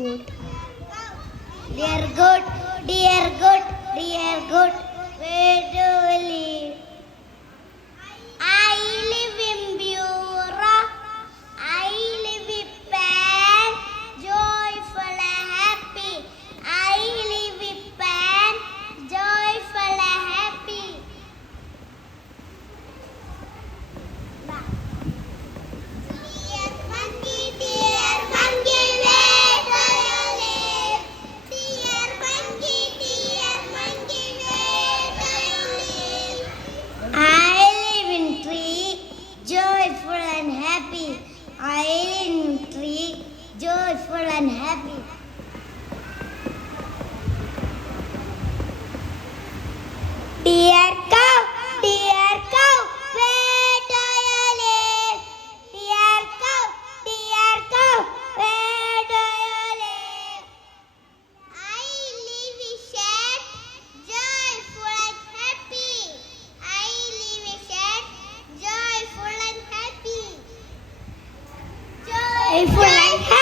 goat. Dear goat, dear goat, dear goat, where do you live? I live in Bura. I live in Pan, joyful and happy. I live in Pan, joyful and happy. Dear monkey, where do you live? Dear monkey, where do you live? I live in tree, joyful and happy. I live in tree, joyful and happy. Dear cow, where do you live? Dear cow, where do you live? I live in shed, joyful and happy. I live in shed, joyful and happy. Joyful and happy.